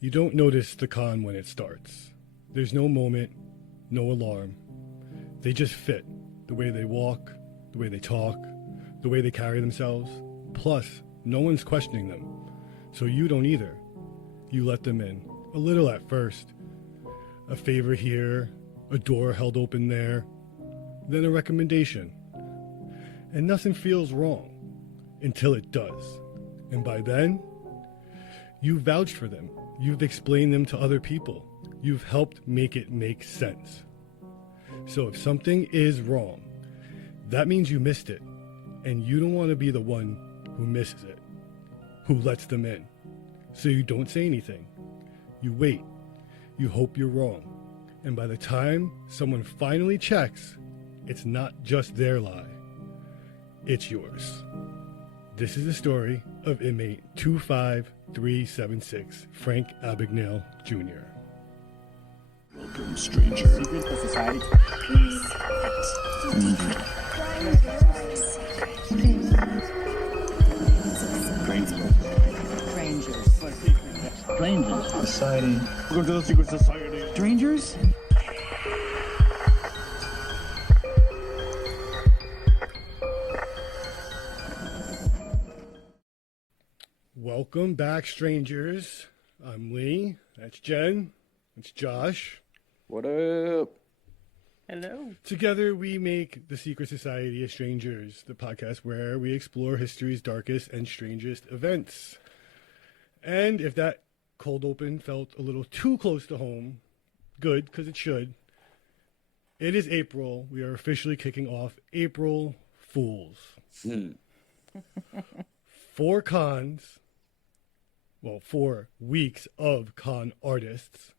You don't notice the con when it starts. There's no moment, no alarm. They just fit. The way they walk, the way they talk, the way they carry themselves. Plus, no one's questioning them. So you don't either. You let them in. A little at first. A favor here, a door held open there, then a recommendation. And nothing feels wrong until it does. And by then, you've vouched for them. You've explained them to other people. You've helped make it make sense. So if something is wrong, that means you missed it. And you don't want to be the one who misses it, who lets them in. So you don't say anything. You wait. You hope you're wrong. And by the time someone finally checks, it's not just their lie. It's yours. This is the story of inmate 25376, Frank Abagnale, Jr. Welcome, stranger. Secret society. Strangers. Society. Welcome to the secret society. Strangers? Welcome back, strangers. I'm Lee. That's Jen. That's Josh. What up? Hello. Together we make the Secret Society of Strangers, the podcast where we explore history's darkest and strangest events. And if that cold open felt a little too close to home, good, because it should. It is April. We are officially kicking off April Fools. 4 cons. Well, 4 weeks of con artists.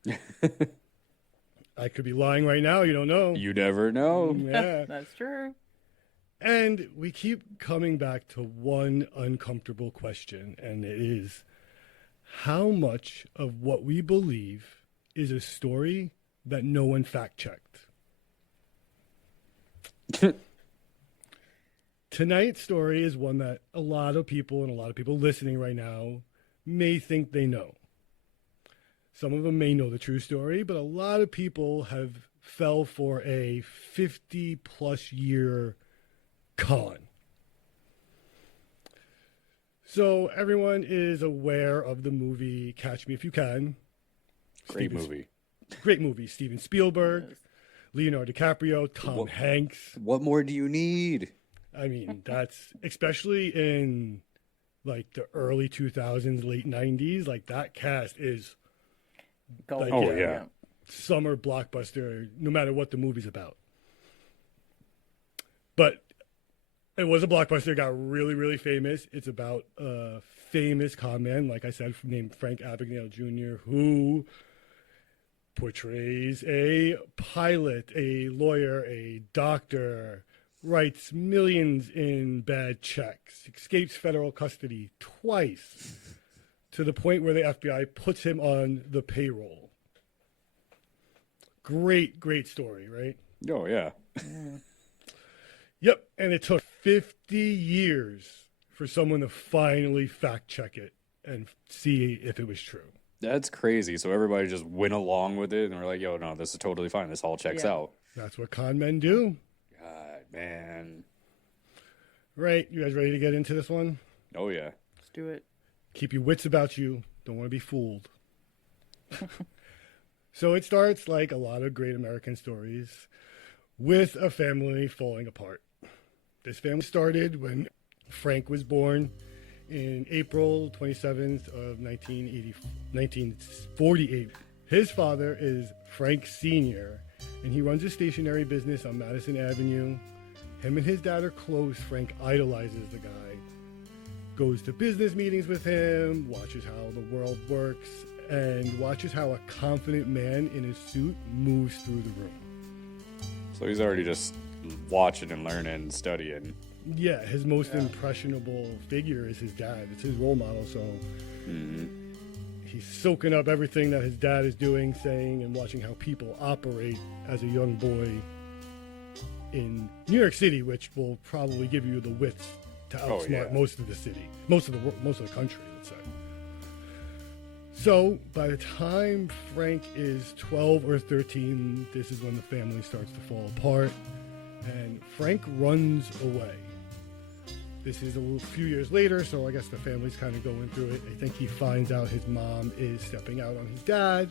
I could be lying right now. You don't know. You never know. Yeah. That's true. And we keep coming back to one uncomfortable question, and it is, how much of what we believe is a story that no one fact-checked? Tonight's story is one that a lot of people listening right now may think they know. Some of them may know the true story, but a lot of people have fell for a 50-plus year con. So everyone is aware of the movie Catch Me If You Can. Great movie. Great movie. Steven Spielberg, Yes. Leonardo DiCaprio, Tom Hanks. What more do you need? I mean, that's especially in like the early 2000s, late 90s. Like that cast is Gold. Like, Oh, yeah. summer blockbuster, no matter what the movie's about. But it was a blockbuster. It got really, really famous. It's about a famous con man, like I said, named Frank Abagnale Jr., who portrays a pilot, a lawyer, a doctor, writes millions in bad checks, escapes federal custody twice, to the point where the FBI puts him on the payroll. Great, great story, right? Oh, yeah. Yep, and it took 50 years for someone to finally fact-check it and see if it was true. That's crazy. So everybody just went along with it, and we're like, yo, no, this is totally fine. This all checks Yeah. out. That's what con men do. God, man. Right, you guys ready to get into this one? Oh, yeah. Let's do it. Keep your wits about you. Don't want to be fooled. So it starts like a lot of great American stories with a family falling apart. This family started when Frank was born in April 27th of 1948. His father is Frank Sr., and he runs a stationery business on Madison Avenue. Him and his dad are close. Frank idolizes the guy. Goes to business meetings with him, watches how the world works, and watches how a confident man in his suit moves through the room. So he's already just watching and learning and studying. Yeah, his most impressionable figure is his dad. It's his role model, so he's soaking up everything that his dad is doing, saying, and watching how people operate as a young boy in New York City, which will probably give you the wits to outsmart most of the city, most of the country, let's say. So by the time Frank is 12 or 13, this is when the family starts to fall apart, and Frank runs away. This is a few years later, so I guess the family's kind of going through it. I think he finds out his mom is stepping out on his dad,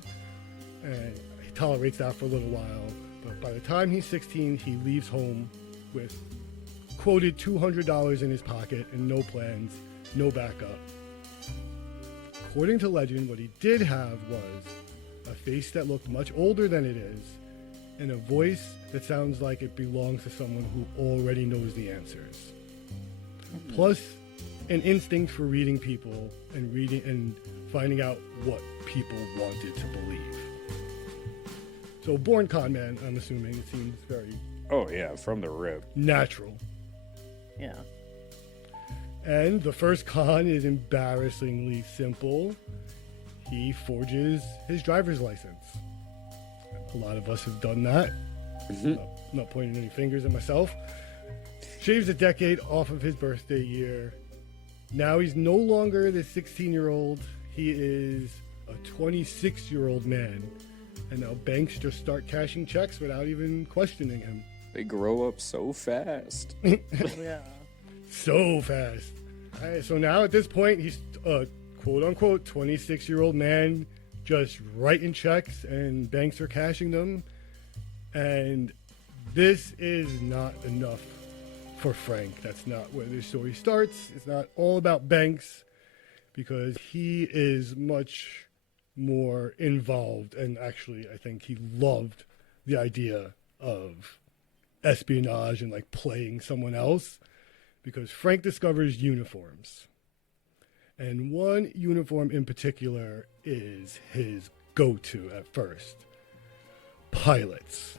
and he tolerates that for a little while. But by the time he's 16, he leaves home with quoted $200 in his pocket and no plans, no backup. According to legend, what he did have was a face that looked much older than it is, and a voice that sounds like it belongs to someone who already knows the answers. Plus, an instinct for reading people and finding out what people wanted to believe. So, born con man, I'm assuming. It seems very Oh yeah, from the rip. natural. Yeah. And the first con is embarrassingly simple. He forges his driver's license. A lot of us have done that. Not pointing any fingers at myself. Shaves a decade off of his birthday year. Now he's no longer the 16-year-old. He is a 26-year-old man. And now banks just start cashing checks without even questioning him. They grow up so fast. Yeah. So fast. All right, so now at this point, he's a quote-unquote 26-year-old man just writing checks and banks are cashing them. And this is not enough for Frank. That's not where this story starts. It's not all about banks because he is much more involved, and actually I think he loved the idea of espionage and like playing someone else, because Frank discovers uniforms, and one uniform in particular is his go-to at first: pilots.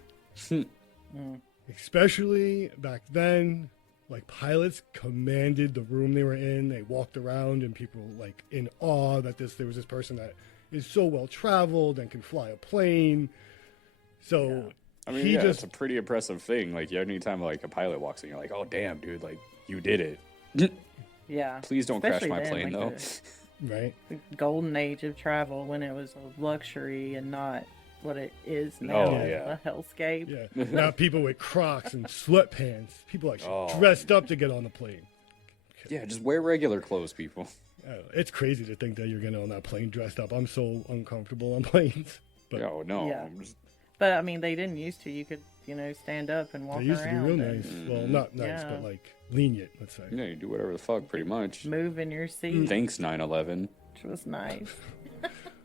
Especially back then, like, pilots commanded the room they were in. They walked around and people were like in awe that there was this person that is so well traveled and can fly a plane. So I mean, yeah, it's a pretty impressive thing. Like, anytime like a pilot walks in, you're like, oh damn, dude, like you did it. Yeah. Please don't Especially crash my then, plane like though. right. the golden age of travel when it was a luxury and not what it is now. Oh, yeah. A hellscape. Yeah. Now people with Crocs and sweatpants. People actually Oh. dressed up to get on the plane. Yeah, just wear regular clothes, people. It's crazy to think that you're getting on that plane dressed up. I'm so uncomfortable on planes. But Oh no. Yeah. But I mean, they didn't used to. You could, stand up and walk they used to be around real and nice. Well, not nice, Yeah. but like lenient, let's say. Yeah, you do whatever the fuck, pretty much. move in your seat, Thanks, 9/11. which was nice.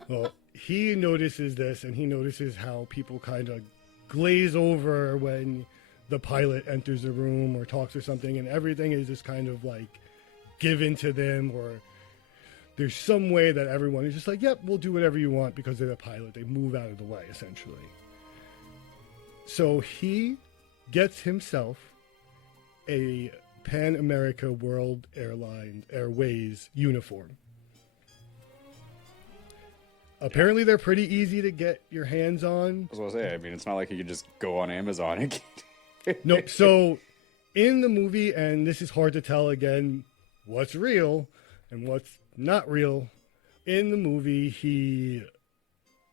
Well, he notices this, and he notices how people kind of glaze over when the pilot enters the room or talks or something, and everything is just kind of like given to them, or there's some way that everyone is just like, yep, we'll do whatever you want because they're the pilot. They move out of the way, essentially. So he gets himself a Pan America World Airways uniform. Apparently, they're pretty easy to get your hands on. I was gonna say, I mean, it's not like you could just go on Amazon and get Nope. So, in the movie, and this is hard to tell again, what's real and what's not real. In the movie, he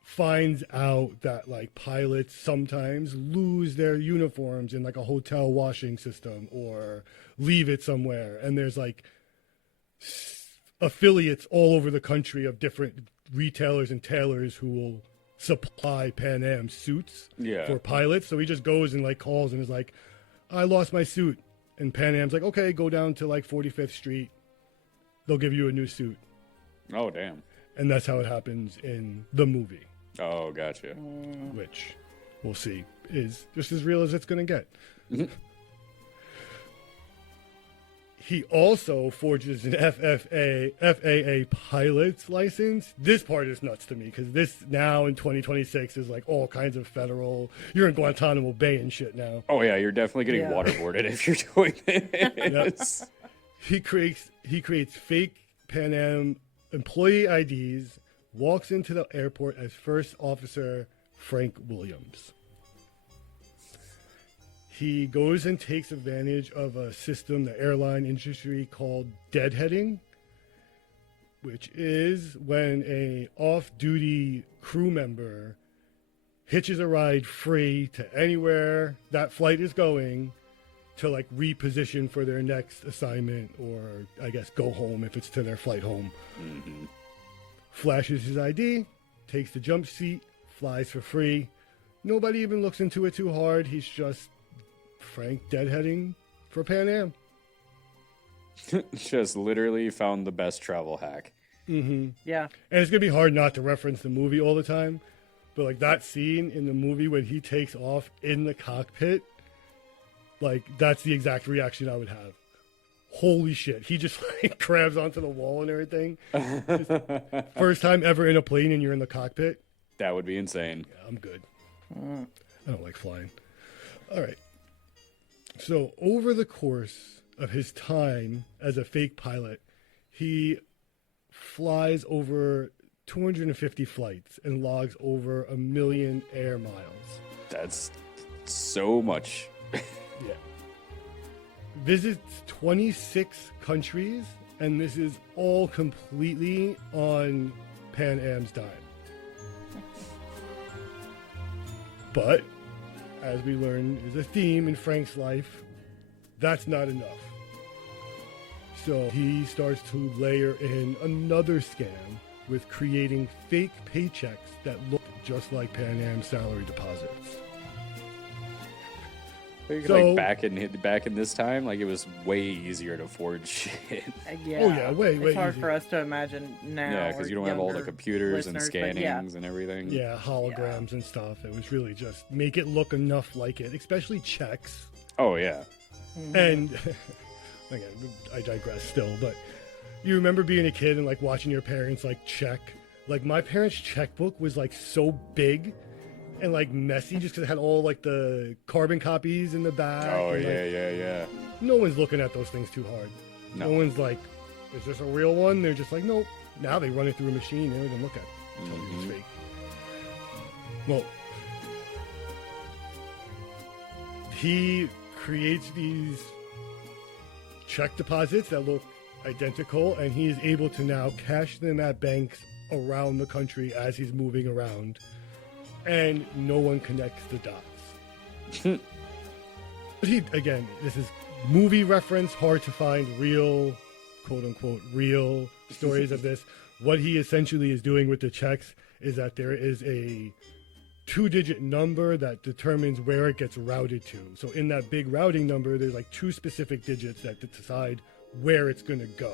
finds out that like pilots sometimes lose their uniforms in like a hotel washing system or leave it somewhere, and there's like affiliates all over the country of different retailers and tailors who will supply Pan Am suits Yeah. for pilots. So he just goes and like calls and is like, I lost my suit. And Pan Am's like, okay, go down to like 45th Street. They'll give you a new suit. Oh damn. And that's how it happens in the movie, Oh, gotcha. which we'll see is just as real as it's going to get. He also forges an FAA pilot's license. This part is nuts to me because this now in 2026 is like all kinds of federal. You're in Guantanamo Bay and shit now. Oh yeah, you're definitely getting Yeah. waterboarded if you're doing this. He creates fake Pan Am employee IDs, walks into the airport as First Officer Frank Williams. He goes and takes advantage of a system the airline industry called deadheading, which is when a off-duty crew member hitches a ride free to anywhere that flight is going to like reposition for their next assignment, or I guess go home if it's to their flight home. Mm-hmm. Flashes his ID, takes the jump seat, flies for free. Nobody even looks into it too hard. He's just Frank deadheading for Pan Am. Just literally found the best travel hack. Mm-hmm. Yeah. And it's going to be hard not to reference the movie all the time. But like that scene in the movie when he takes off in the cockpit, like that's the exact reaction I would have. Holy shit. He just like grabs onto the wall and everything. First time ever in a plane and you're in the cockpit. That would be insane. Yeah, I'm good. I don't like flying. All right. So over the course of his time as a fake pilot, he flies over 250 flights and logs over 1 million air miles. That's so much. Yeah. Visits 26 countries, and this is all completely on Pan Am's dime. But, as we learn is a theme in Frank's life, that's not enough. So he starts to layer in another scam with creating fake paychecks that look just like Pan Am salary deposits. Like back in this time, like it was way easier to forge shit. Yeah. Oh yeah, way It's hard easier. for us to imagine now. Yeah, because you don't have all the computers and scannings and everything. Yeah, holograms and stuff. It was really just make it look enough like it, especially checks. Oh yeah. Mm-hmm. And again, I digress still, but you remember being a kid and like watching your parents like check. Like my parents' checkbook was like so big and like messy just because it had all like the carbon copies in the back. Oh and, yeah. No one's looking at those things too hard. No. No one's like, is this a real one? They're just like, nope. Now they run it through a machine. They don't even look at it. Tell you it's fake. Well, he creates these check deposits that look identical, and he is able to now cash them at banks around the country as he's moving around, and no one connects the dots. But again, this is movie reference, hard to find real, quote unquote, real stories of this. What he essentially is doing with the checks is that there is a 2-digit number that determines where it gets routed to. So in that big routing number, there's like 2 specific digits that decide where it's going to go.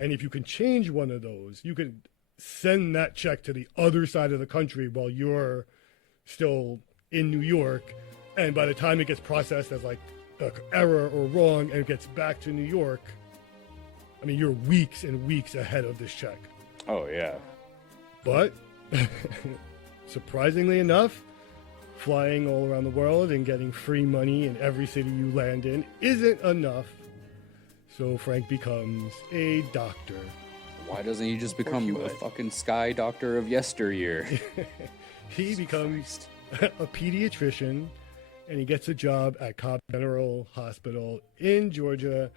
And if you can change one of those, you can send that check to the other side of the country while you're still in New York. And by the time it gets processed as like an error or wrong and it gets back to New York, I mean, you're weeks and weeks ahead of this check. Oh yeah. But surprisingly enough, flying all around the world and getting free money in every city you land in isn't enough. So Frank becomes a doctor. Why doesn't he just become a fucking sky doctor of yesteryear? He becomes a pediatrician, and he gets a job at Cobb General Hospital in Georgia.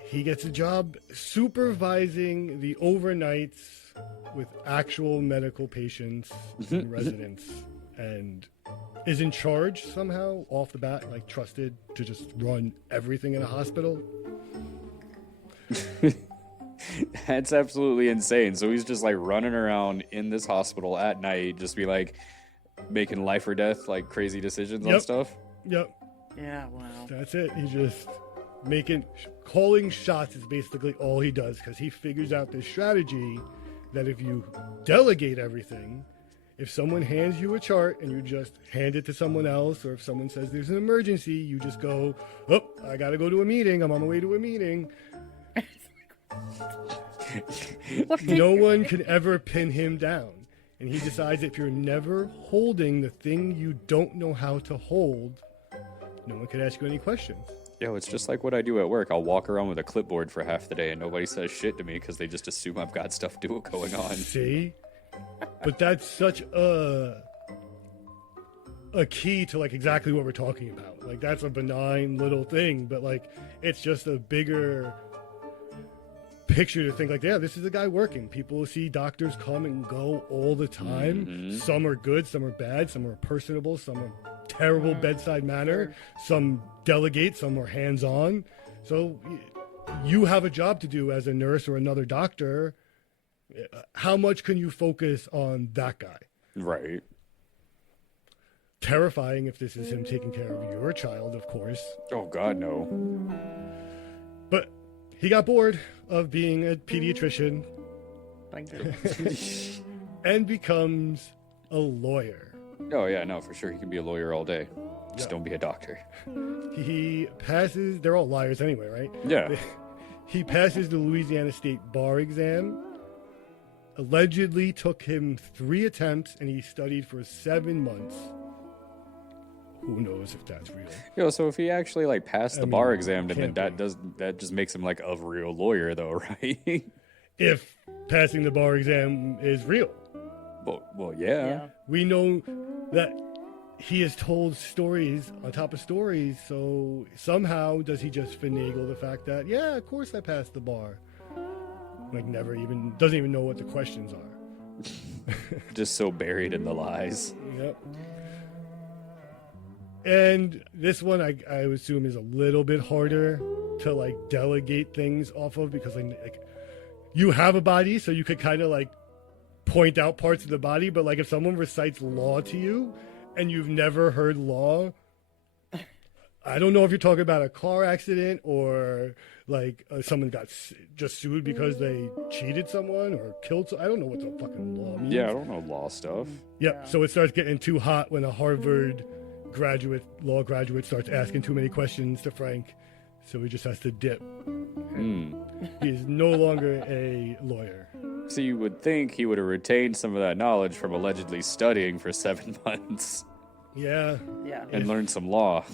He gets a job supervising the overnights with actual medical patients and residents, and is in charge somehow off the bat, like trusted to just run everything in a hospital. That's absolutely insane. So he's just like running around in this hospital at night, just be like making life or death, like crazy decisions on stuff. Yep. Yeah, wow. That's it. He just calling shots is basically all he does, because he figures out this strategy that if you delegate everything, if someone hands you a chart and you just hand it to someone else, or if someone says there's an emergency, you just go, oh, I got to go to a meeting. I'm on my way to a meeting. No one can ever pin him down. And he decides if you're never holding the thing you don't know how to hold, no one can ask you any questions. Yo, it's just like what I do at work. I'll walk around with a clipboard for half the day and nobody says shit to me because they just assume I've got stuff going on. See? But that's such a key to like exactly what we're talking about. Like that's a benign little thing, but like it's just a bigger picture to think like, yeah, this is a guy working. People see doctors come and go all the time. Mm-hmm. Some are good, some are bad, some are personable, some are terrible bedside manner, some delegate, some are hands-on. So you have a job to do as a nurse or another doctor. How much can you focus on that guy? Right. Terrifying if this is him taking care of your child, of course. Oh God, no. But he got bored of being a pediatrician Thank goodness. and becomes a lawyer. Oh yeah, no, for sure. He can be a lawyer all day. Just Yeah. don't be a doctor. He passes, they're all liars anyway, right? Yeah. He passes the Louisiana State bar exam. Allegedly took him 3 attempts and he studied for 7 months. Who knows if that's real? Yo, so if he actually like passed the I bar mean, exam, then can't that just makes him like a real lawyer, though, right? If passing the bar exam is real. well, yeah. Yeah. We know that he has told stories on top of stories, so somehow does he just finagle the fact that, yeah, of course I passed the bar. Like doesn't even know what the questions are. Just so buried in the lies. Yep. And this one I assume is a little bit harder to like delegate things off of because like you have a body, so you could kind of like point out parts of the body, but like if someone recites law to you and you've never heard law, I don't know if you're talking about a car accident or like someone got just sued because they cheated someone or killed. I don't know what the fucking law means. Yeah, I don't know law stuff. Yep. So it starts getting too hot when a Harvard law graduate starts asking too many questions to Frank. So he just has to dip. He is no longer a lawyer. So you would think he would have retained some of that knowledge from allegedly studying for 7 months Yeah. Yeah. and learned some law.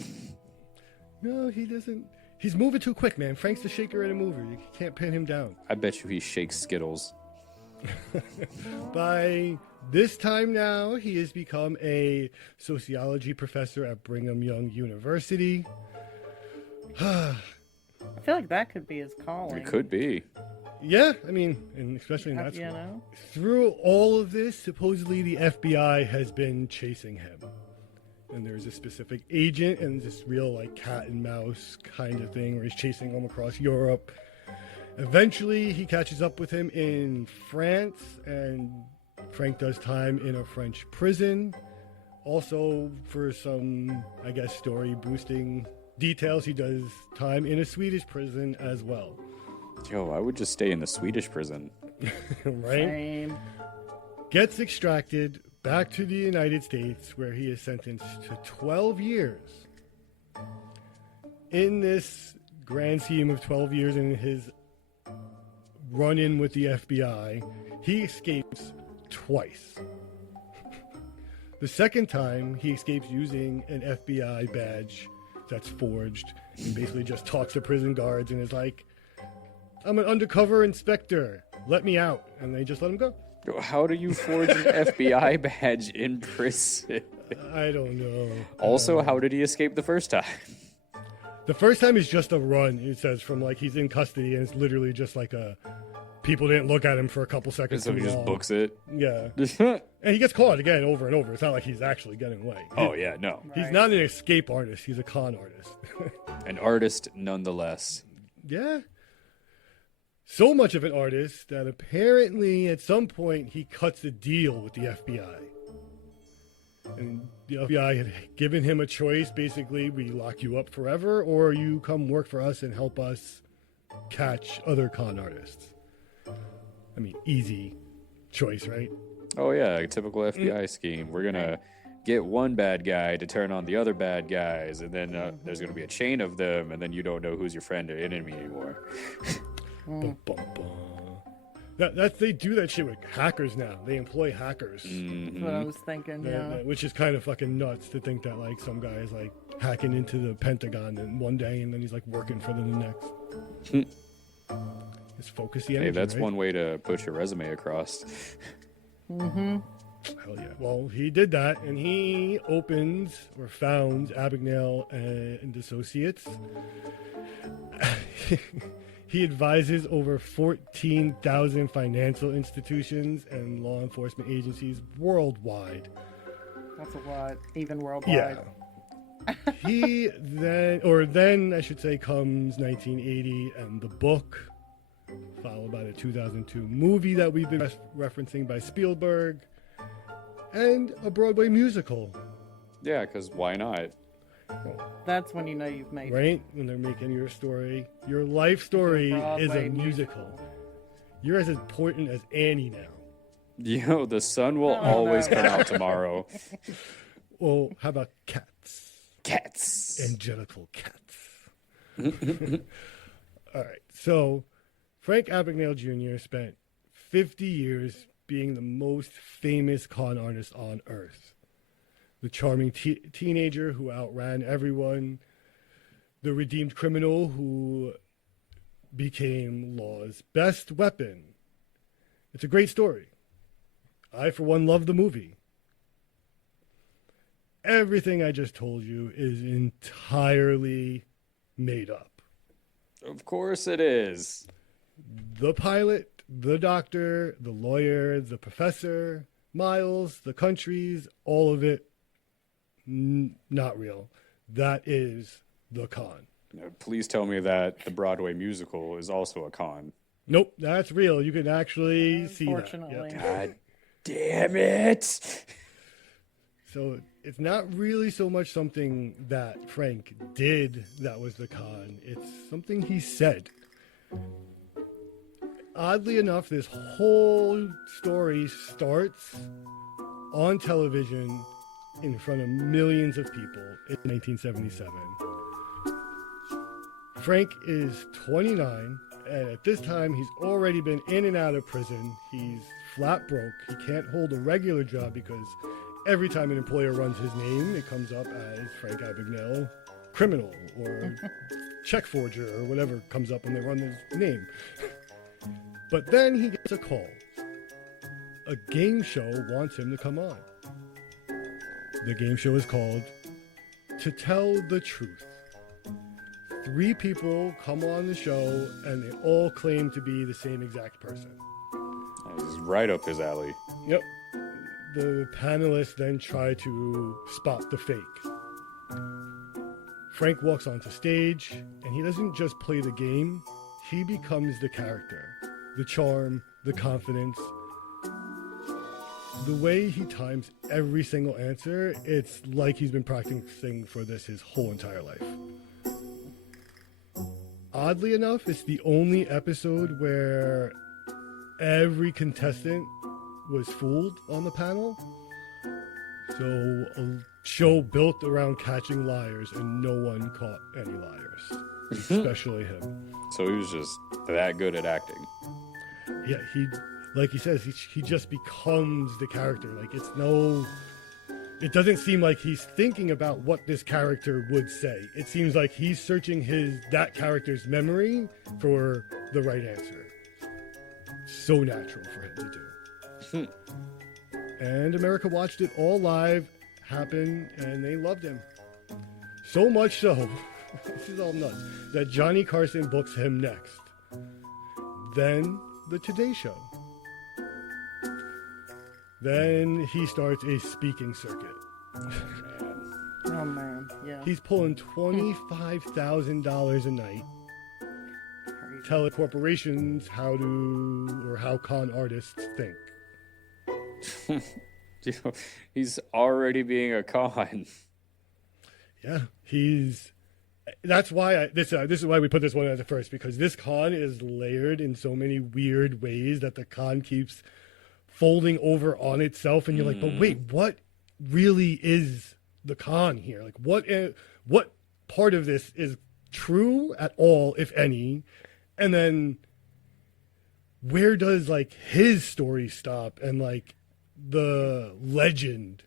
No, he doesn't. He's moving too quick, man. Frank's the shaker and a mover. You can't pin him down. I bet you he shakes Skittles. By this time now, he has become a sociology professor at Brigham Young University. I feel like that could be his calling. It could be. Yeah, I mean, and especially in that You school. know? Through all of this, supposedly the FBI has been chasing him. And there's a specific agent and this real like cat and mouse kind of thing where he's chasing him across Europe. Eventually, he catches up with him in France, and Frank does time in a French prison. Also, for some, I guess, story boosting details, he does time in a Swedish prison as well. Yo, I would just stay in the Swedish prison. Right? Same. Gets extracted back to the United States, where he is sentenced to 12 years. In this grand scheme of 12 years in his run-in with the FBI, he escapes twice. The second time, he escapes using an FBI badge that's forged and basically just talks to prison guards and is like, I'm an undercover inspector, let me out. And they just let him go. Yo, how do you forge an FBI badge in prison? I don't know. Also, how did he escape the first time? The first time is just a run, it says, from like he's in custody and it's literally just like people didn't look at him for a couple seconds. So too he just long. books it. Yeah. And he gets caught again over and over. It's not like he's actually getting away. Oh, yeah, no. He's Right. not an escape artist, he's a con artist. An artist nonetheless. Yeah. So much of an artist that apparently at some point he cuts a deal with the FBI. And the FBI had given him a choice. Basically, we lock you up forever, or you come work for us and help us catch other con artists. I mean, easy choice, right? Oh, yeah, a typical FBI scheme. We're going to get one bad guy to turn on the other bad guys, and then there's going to be a chain of them, and then you don't know who's your friend or enemy anymore. Bum, bum, bum. They do that shit with hackers now. They employ hackers. That's what I was thinking, yeah. Which is kind of fucking nuts to think that like some guy is like hacking into the Pentagon in one day and then he's like working for them the next. Just focus the energy. Hey, that's right? one way to put your resume across. Hell yeah. Well, he did that and he founds Abagnale and Associates. He advises over 14,000 financial institutions and law enforcement agencies worldwide. That's a lot, even worldwide. Yeah. Then I should say, comes 1980 and the book, followed by the 2002 movie that we've been referencing by Spielberg, and a Broadway musical. Yeah, because why not? That's when you know you've made it. Right? When they're making your story. Your life story is a Broadway musical. You're as important as Annie now. Yo, the sun will always come out tomorrow. Well, how about Cats? Cats. Angelical Cats. All right. So, Frank Abagnale Jr. spent 50 years being the most famous con artist on earth. The charming teenager who outran everyone. The redeemed criminal who became law's best weapon. It's a great story. I, for one, love the movie. Everything I just told you is entirely made up. Of course it is. The pilot, the doctor, the lawyer, the professor, Miles, the countries, all of it, not real. That is the con. Please tell me that the Broadway musical is also a con. Nope, that's real. You can actually see that. Unfortunately. Yep. God damn it. So it's not really so much something that Frank did that was the con. It's something he said. Oddly enough, this whole story starts on television in front of millions of people in 1977. Frank is 29, and at this time he's already been in and out of prison. He's flat broke. He can't hold a regular job because every time an employer runs his name, it comes up as Frank Abagnale, criminal, or check forger, or whatever comes up when they run his name. But then he gets a call. A game show wants him to come on. The game show is called To Tell the Truth. 3 people come on the show, and they all claim to be the same exact person. This is right up his alley. Yep. The panelists then try to spot the fake. Frank walks onto stage, and he doesn't just play the game, he becomes the character. The charm, the confidence. The way he times every single answer, it's like he's been practicing for this his whole entire life. Oddly enough, it's the only episode where every contestant was fooled on the panel. So a show built around catching liars, and no one caught any liars, especially him. So he was just that good at acting. Yeah, like he says, he just becomes the character. Like it doesn't seem like he's thinking about what this character would say. It seems like he's searching that character's memory for the right answer. So natural for him to do. And America watched it all live happen, and they loved him. So much so, this is all nuts, that Johnny Carson books him next. Then the Today Show. Then he starts a speaking circuit. Oh man, yeah. He's pulling $25,000 a night, telling corporations how con artists think. He's already being a con. Yeah, that's why this is why we put this one as a first, because this con is layered in so many weird ways that the con keeps folding over on itself, and you're like, but wait, what really is the con here? Like, what part of this is true at all, if any? And then where does like his story stop and like the legend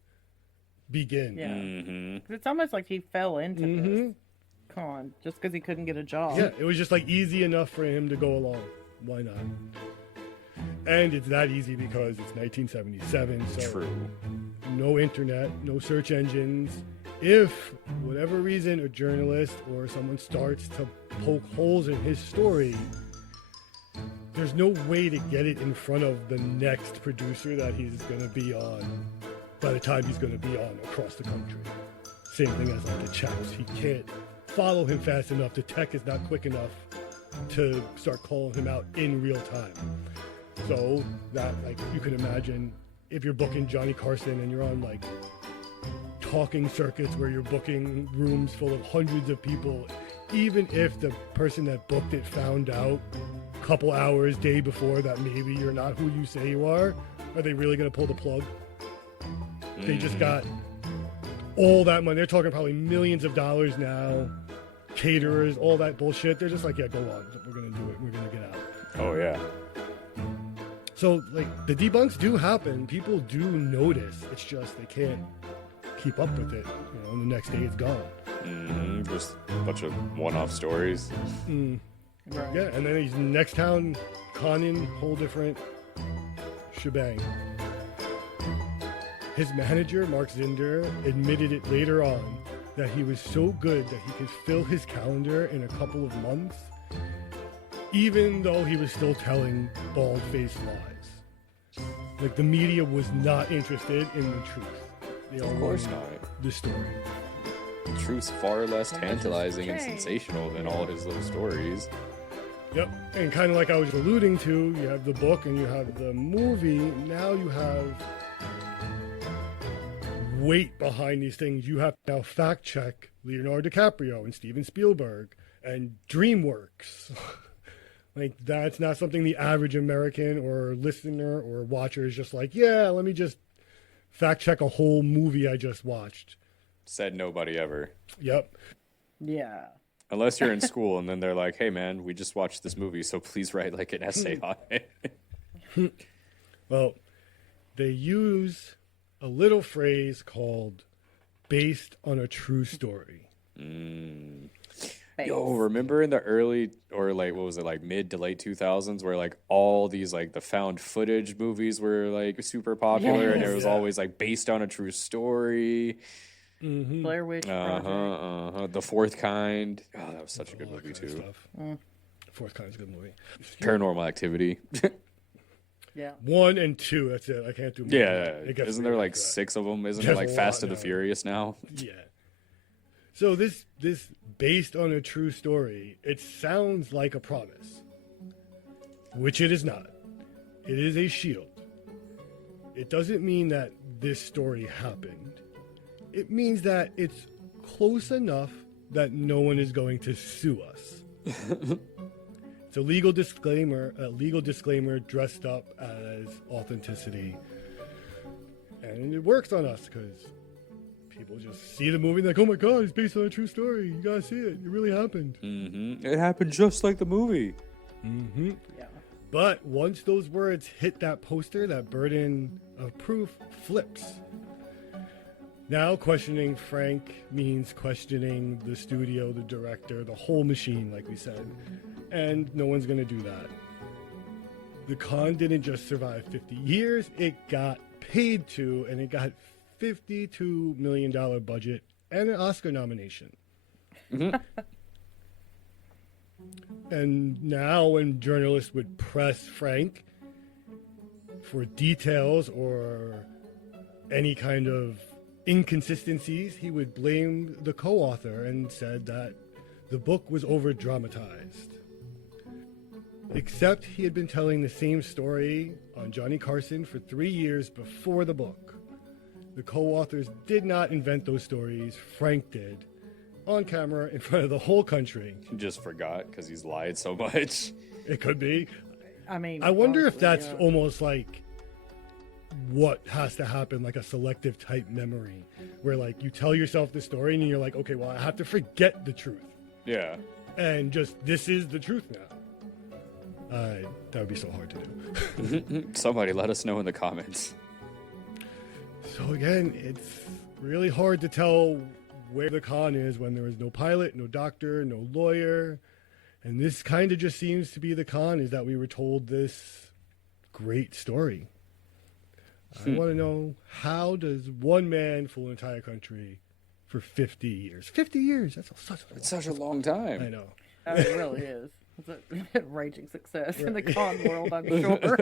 begin? Yeah. Mm-hmm. It's almost like he fell into this con just because he couldn't get a job. Yeah, it was just like easy enough for him to go along. Why not? And it's that easy because it's 1977, so True. no internet, no search engines. If, whatever reason, a journalist or someone starts to poke holes in his story, there's no way to get it in front of the next producer that he's going to be on by the time he's going to be on across the country. Same thing as like the Chaps. He can't follow him fast enough. The tech is not quick enough to start calling him out in real time. So that, like, you can imagine if you're booking Johnny Carson and you're on like talking circuits where you're booking rooms full of hundreds of people, even if the person that booked it found out a couple hours, day before, that maybe you're not who you say you are they really going to pull the plug? They just got all that money. They're talking probably millions of dollars now. Caterers, all that bullshit. They're just like, yeah, go on. We're going to do it. We're going to get out. Oh, yeah. So, like, the debunks do happen. People do notice. It's just they can't keep up with it. You know, and the next day it's gone. Just a bunch of one-off stories. Right. Yeah, and then he's next town, conning, whole different shebang. His manager, Mark Zinder, admitted it later on that he was so good that he could fill his calendar in a couple of months, even though he was still telling bald-faced lies. Like, the media was not interested in the truth. They all Of course wanted not. the story. The truth's far less Yeah, tantalizing and okay. sensational than all his little stories. Yep, and kind of like I was alluding to, you have the book and you have the movie. Now you have weight behind these things. You have to now fact check Leonardo DiCaprio and Steven Spielberg and DreamWorks. Like, that's not something the average American or listener or watcher is just like, yeah, let me just fact check a whole movie I just watched. Said nobody ever. Yep. Yeah. Unless you're in school and then they're like, hey, man, we just watched this movie, so please write like an essay on it. Well, they use a little phrase called based on a true story. Yo, remember in the early, or like, what was it, like mid to late 2000s, where like all these like the found footage movies were like super popular, and it was Yeah. always like based on a true story. Blair Witch Project. The Fourth Kind. Oh, that was such a good All that movie kind of too. stuff. Fourth Kind is a good movie. Paranormal Activity. Yeah. 1 and 2, that's it. I can't do more. Yeah, It gets isn't there really like after that. 6 of them? Isn't There's it like a Fast lot and the now. Furious now? Yeah. So this based on a true story, it sounds like a promise, which it is not. It is a shield. It doesn't mean that this story happened. It means that it's close enough that no one is going to sue us. It's a legal disclaimer dressed up as authenticity. And it works on us because people just see the movie and they're like, oh my God, it's based on a true story. You gotta see it. It really happened. It happened just like the movie. Yeah. But once those words hit that poster, that burden of proof flips. Now questioning Frank means questioning the studio, the director, the whole machine, like we said. And no one's gonna do that. The con didn't just survive 50 years, it got paid to, and it got $52 million budget and an Oscar nomination. And now when journalists would press Frank for details or any kind of inconsistencies, he would blame the co-author and said that the book was over-dramatized. Except he had been telling the same story on Johnny Carson for 3 years before the book. The co-authors did not invent those stories, Frank did, on camera in front of the whole country. Just forgot because he's lied so much. It could be. I mean, I wonder if honestly, that's yeah. almost like what has to happen, like a selective type memory, where like you tell yourself the story and you're like, okay, well, I have to forget the truth. Yeah. And just, this is the truth now. That would be so hard to do. Somebody let us know in the comments. So again, it's really hard to tell where the con is when there is no pilot, no doctor, no lawyer. And this kind of just seems to be the con, is that we were told this great story. I want to know, how does one man fool an entire country for 50 years? 50 years, that's such a long It's such a long time. I know. Oh, it really is. It's a raging success in the con world, I'm sure.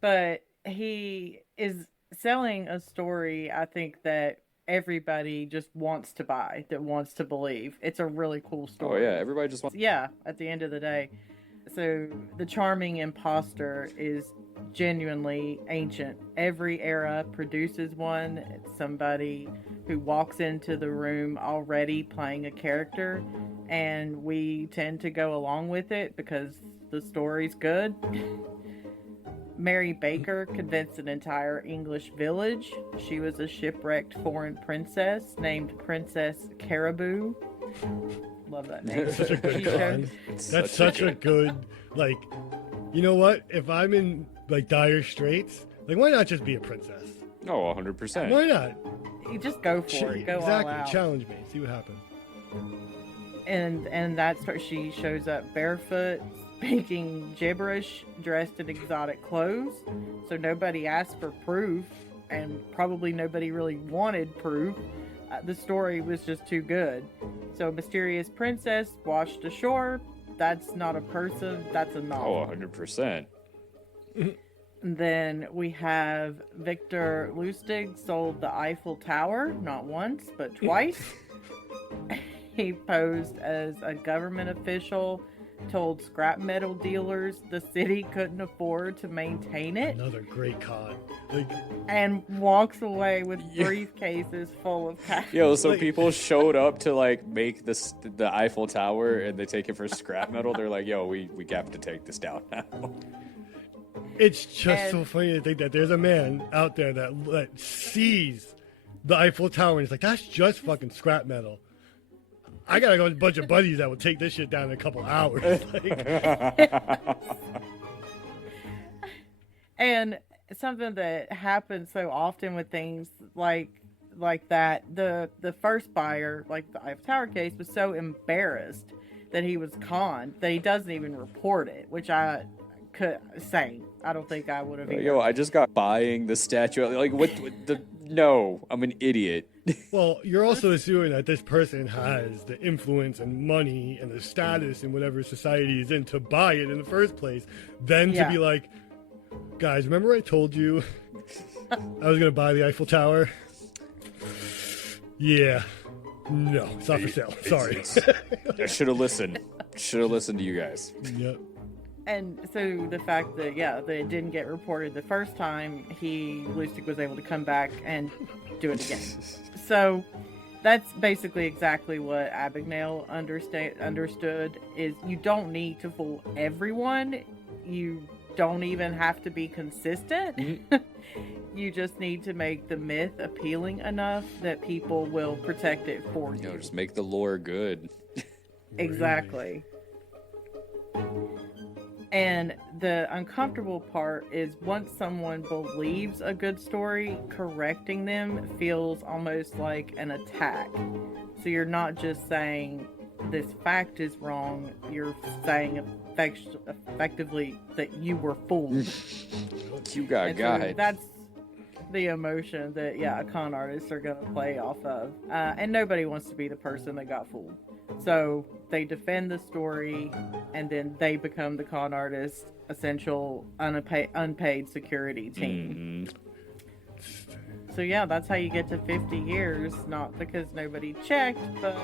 But he is selling a story, I think, that everybody just wants to buy, that wants to believe. It's a really cool Oh story. yeah, everybody just wants. Yeah, at the end of the day. So the charming imposter is genuinely ancient. Every era produces one. It's somebody who walks into the room already playing a character, and we tend to go along with it because the story's good. Mary Baker convinced an entire English village. She was a shipwrecked foreign princess named Princess Caribou. Love that name. Such a good She con. shows- That's such a good, like, you know what? If I'm in, like, dire straits, like, why not just be a princess? Oh, 100%. Why not? You just go for it. Go exactly. all out. Challenge me. See what happens. And that's where she shows up barefoot, speaking gibberish, dressed in exotic clothes. So nobody asked for proof, and probably nobody really wanted proof. The story was just too good. So, mysterious princess washed ashore. That's not a person. That's a Oh, novel. 100%. And then we have Victor Lustig sold the Eiffel Tower, not once, but twice. He posed as a government official, told scrap metal dealers the city couldn't afford to maintain it, Another great con. Like, and walks away with Yeah. briefcases full of cash. Yo, so Like- people showed up to like make this the Eiffel Tower, and they take it for scrap metal. They're like, "Yo, we have to take this down now." it's just And- so funny to think that there's a man out there that sees the Eiffel Tower and he's like, that's just fucking scrap metal. I got a bunch of buddies that will take this shit down in a couple hours. Like, And something that happens so often with things like that, the first buyer, like the Eiffel Tower case, was so embarrassed that he was conned that he doesn't even report it, which I could say I don't think I would have. Yo, I just got buying the statue. Like, what the? No, I'm an idiot. well, you're also assuming that this person has the influence and money and the status in whatever society is in to buy it in the first place. Then to Yeah. be like, guys, remember I told you I was going to buy the Eiffel Tower? Yeah. No, it's not for sale. Sorry. I should have listened. Should have listened to you guys. Yep. And so the fact that that it didn't get reported the first time, Lustig was able to come back and do it again. So that's basically exactly what Abagnale understood is you don't need to fool everyone. You don't even have to be consistent. You just need to make the myth appealing enough that people will protect it for you. Just make the lore good. Exactly. And the uncomfortable part is once someone believes a good story, correcting them feels almost like an attack. So you're not just saying this fact is wrong, you're saying effectively that you were fooled. You got And so guy. that's the emotion that con artists are going to play off of. And nobody wants to be the person that got fooled. So they defend the story, and then they become the con artist, essential unpaid security team. So that's how you get to 50 years. Not because nobody checked, but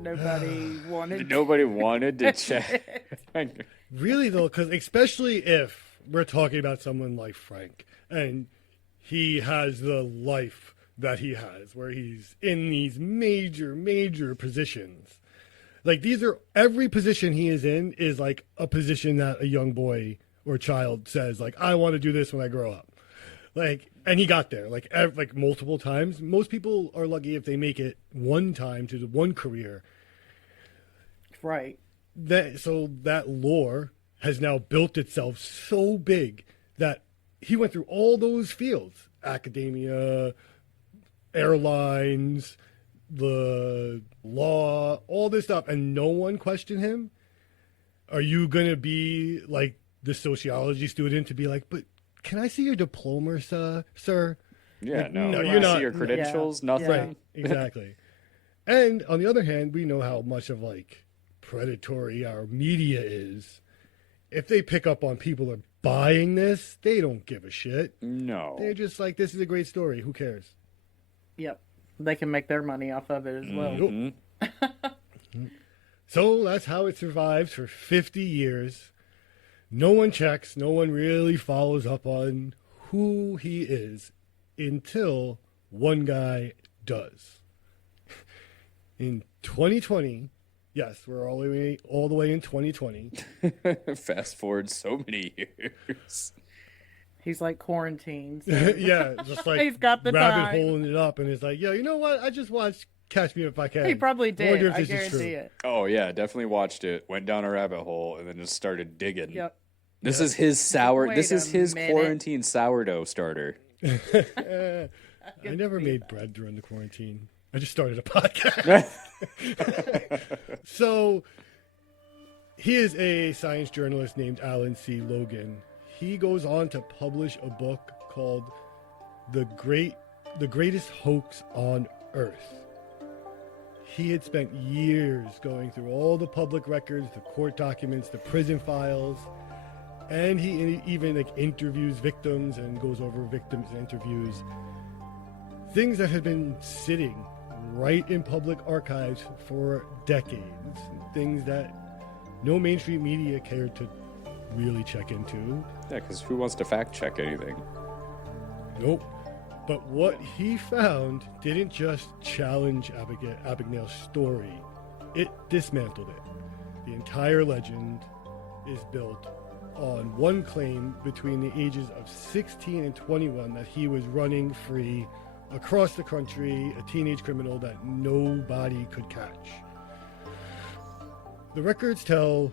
nobody wanted. Nobody wanted to check. Really, though, because especially if we're talking about someone like Frank, and he has the life that he has, where he's in these major positions. Like, every position he is in is like a position that a young boy or child says, like, I want to do this when I grow up. Like, and he got there, like multiple times. Most people are lucky if they make it one time to the one career. Right. So that lore has now built itself so big that he went through all those fields: academia, airlines, the law, all this stuff, and no one questioned him. Are you going to be like the sociology student to be like, but can I see your diploma, sir? Yeah, Like, no, no, you you're wanna not- see your credentials, Yeah. nothing. Right, exactly. And on the other hand, we know how much of like predatory our media is, if they pick up on people are buying this, they don't give a shit. No. They're just like, this is a great story. Who cares? Yep. They can make their money off of it as well. Mm-hmm. So that's how it survives for 50 years. No one checks. No one really follows up on who he is until one guy does. In 2020, yes, we're all the way in 2020. Fast forward so many years. He's like quarantined. So. Yeah, just like He's got the rabbit time. holing it up, and it's like, yo, you know what? I just watched Catch Me If I Can. He probably I wonder did. if I this is true. guarantee it. Oh yeah, definitely watched it. Went down a rabbit hole and then just started digging. Yep. This is his sour. Wait This is a his minute. quarantine sourdough starter. I never made bread during the quarantine. I just started a podcast. So he is a science journalist named Alan C. Logan. He goes on to publish a book called The Greatest Hoax on Earth. He had spent years going through all the public records, the court documents, the prison files, and he even like interviews victims and goes over victims' interviews. Things that had been sitting right in public archives for decades. Things that no mainstream media cared to really check into. Yeah, because who wants to fact check anything? Nope. But what he found didn't just challenge Abagnale's story, it dismantled it. The entire legend is built on one claim between the ages of 16 and 21 that he was running free across the country, a teenage criminal that nobody could catch. The records tell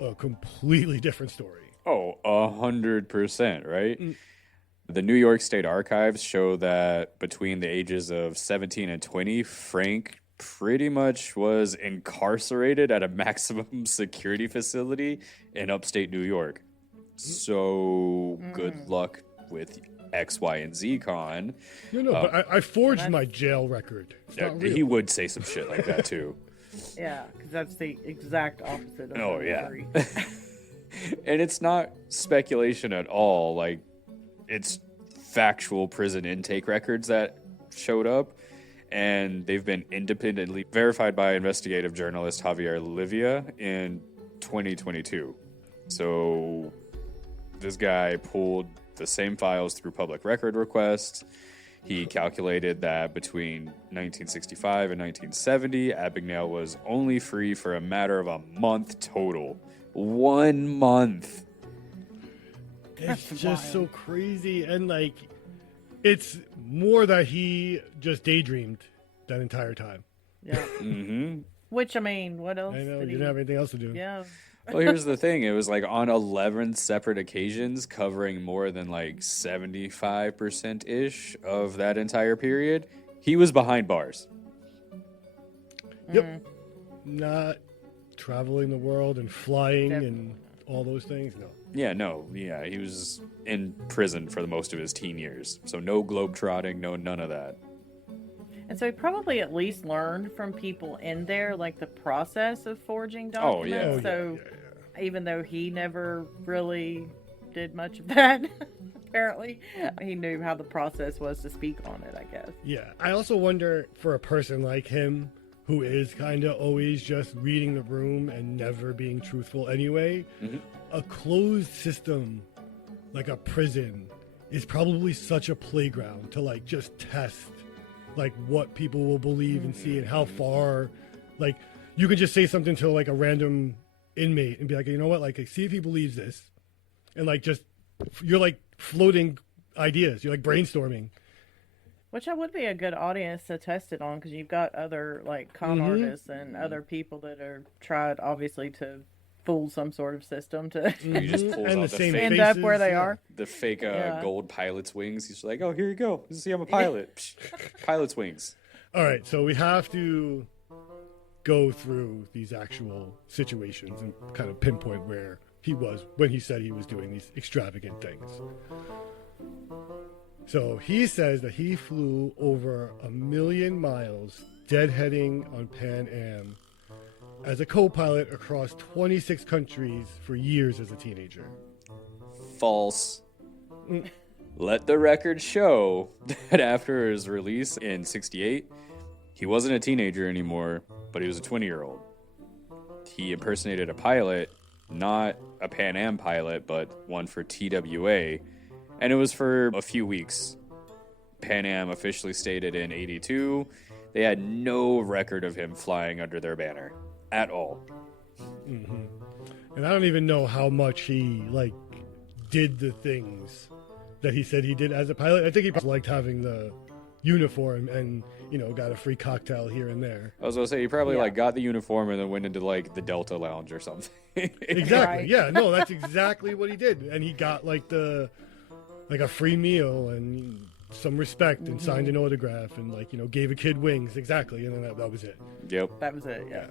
a completely different story. Oh, 100%, right? The New York State Archives show that between the ages of 17 and 20, Frank pretty much was incarcerated at a maximum security facility in upstate New York. So good luck with X, Y, and Z con. No, but I forged my jail record. It's not real. He would say some shit like that too. Yeah, because that's the exact opposite of Oh, yeah. free. And it's not speculation at all. Like, it's factual prison intake records that showed up, and they've been independently verified by investigative journalist Javier Livia in 2022. So this guy pulled the same files through public record requests. He calculated that between 1965 and 1970, Abagnale was only free for a matter of a month total. 1 month. It's That's just wild. so crazy. And like, it's more that he just daydreamed that entire time. Yeah. Mm-hmm. Which, I mean, what else? I know, did you didn't have anything else to do. Yeah. Well, here's the thing. It was like on 11 separate occasions, covering more than like 75% ish of that entire period. He was behind bars. Yep. Not traveling the world and flying and all those things. No. Yeah, he was in prison for the most of his teen years. So no globetrotting, none of that. And so he probably at least learned from people in there, like the process of forging Oh, yeah. documents. So even though he never really did much of that, apparently, he knew how the process was to speak on it, I guess. Yeah. I also wonder for a person like him who is kind of always just reading the room and never being truthful anyway, a closed system like a prison is probably such a playground to like just test like what people will believe and see and how far, like you can just say something to like a random inmate and be like, you know what, like see if he believes this, and like just you're like floating ideas, you're like brainstorming. Which would be a good audience to test it on, because you've got other like con artists and other people that are tried obviously to fool some sort of system to He just pulls And out the the same fake, end up faces, where they yeah. are. the fake Yeah. gold pilot's wings. He's like, oh, here you go. See, I'm a pilot. Psh, pilot's wings. All right, so we have to go through these actual situations and kind of pinpoint where he was when he said he was doing these extravagant things. So he says that he flew over 1 million miles deadheading on Pan Am as a co-pilot across 26 countries for years as a teenager. False. Let the record show that after his release in 68, he wasn't a teenager anymore, but he was a 20-year-old. He impersonated a pilot, not a Pan Am pilot, but one for TWA, and it was for a few weeks. Pan Am officially stated in 82 they had no record of him flying under their banner at all. Mm-hmm. And I don't even know how much he did the things that he said he did as a pilot. I think he just liked having the uniform and got a free cocktail here and there. I was gonna say he probably got the uniform and then went into the Delta Lounge or something. Exactly. Right. Yeah. No, that's exactly what he did, and he got a free meal and some respect and signed an autograph and gave a kid wings. Exactly, and then that was it. Yep. That was it. Yeah.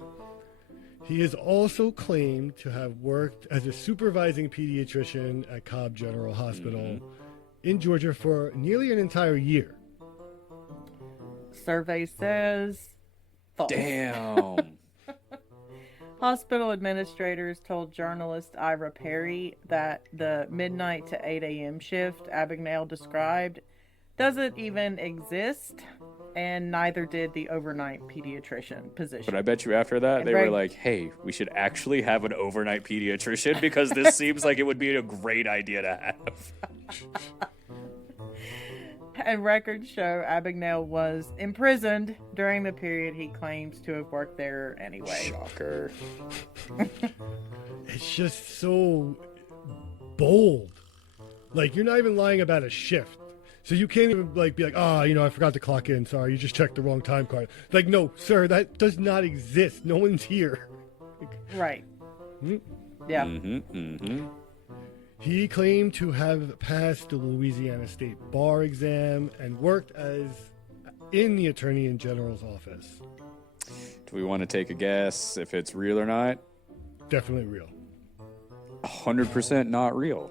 He is also claimed to have worked as a supervising pediatrician at Cobb General Hospital in Georgia for nearly an entire year. Survey says false. Damn. Hospital administrators told journalist Ira Perry that the midnight to 8 a.m. shift Abagnale described doesn't even exist, and neither did the overnight pediatrician position. But I bet you after that, And they were like, hey, we should actually have an overnight pediatrician because this seems like it would be a great idea to have. And records show Abagnale was imprisoned during the period he claims to have worked there anyway. Shocker. It's just so bold. You're not even lying about a shift. So you can't even be like, I forgot to clock in. Sorry, you just checked the wrong time card. No, sir, that does not exist. No one's here. Right. Yeah. He claimed to have passed the Louisiana State Bar exam and worked in the Attorney General's office. Do we want to take a guess if it's real or not? Definitely real. 100% not real.